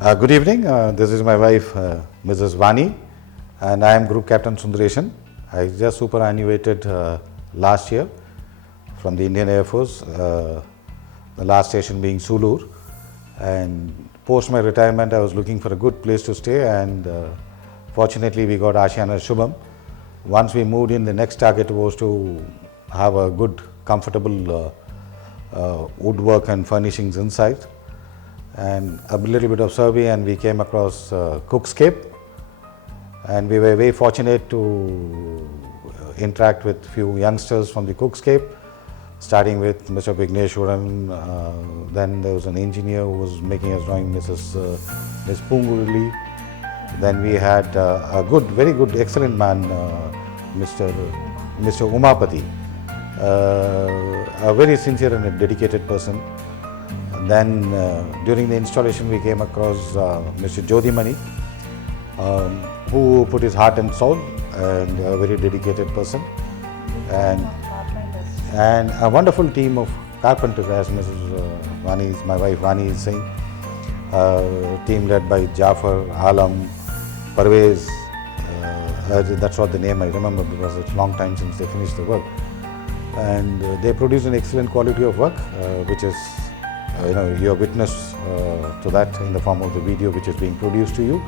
Good evening. This is my wife, Mrs. Vani, and I am Group Captain Sundareshan. I just superannuated last year from the Indian Air Force, the last station being Sulur. And post my retirement, I was looking for a good place to stay, and fortunately, we got Ashiana Shubham. Once we moved in, the next target was to have a good, comfortable woodwork and furnishings inside. And a little bit of survey, and we came across Cookscape, and we were very fortunate to interact with few youngsters from the Cookscape, starting with Mr. Vigneshwaran. Then there was an engineer who was making us drawing, Ms. Pungurli. Then we had a good, very good, excellent man, Mr. Umapati, a very sincere and a dedicated person. Then during the installation we came across Mr. Jodhimani, who put his heart and soul, and a very dedicated person, and a wonderful team of carpenters, as Mrs. Vani, my wife Vani, is saying. Team led by Jafar, Alam, Parvez, that's what the name I remember, because it's a long time since they finished the work. And they produce an excellent quality of work, which is you are witness to that in the form of the video which is being produced to you.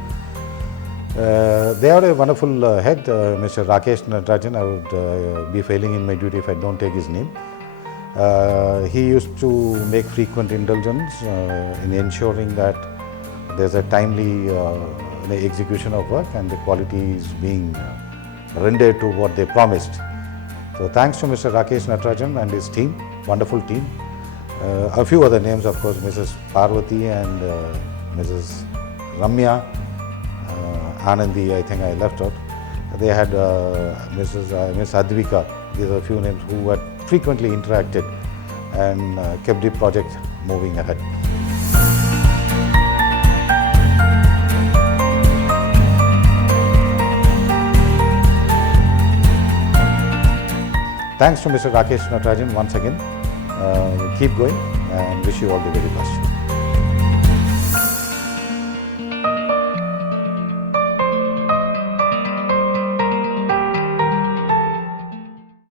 They are a wonderful head, Mr. Rakesh Natarajan. I would be failing in my duty if I don't take his name. He used to make frequent indulgence in ensuring that there's a timely execution of work and the quality is being rendered to what they promised. So thanks to Mr. Rakesh Natarajan and his team, wonderful team. A few other names, of course, Mrs. Parvati and Mrs. Ramya, Anandi, I think I left out. They had Miss Advika. These are a few names who had frequently interacted and kept the project moving ahead. Thanks to Mr. Rakesh Natarajan once again. Keep going and wish you all the very best.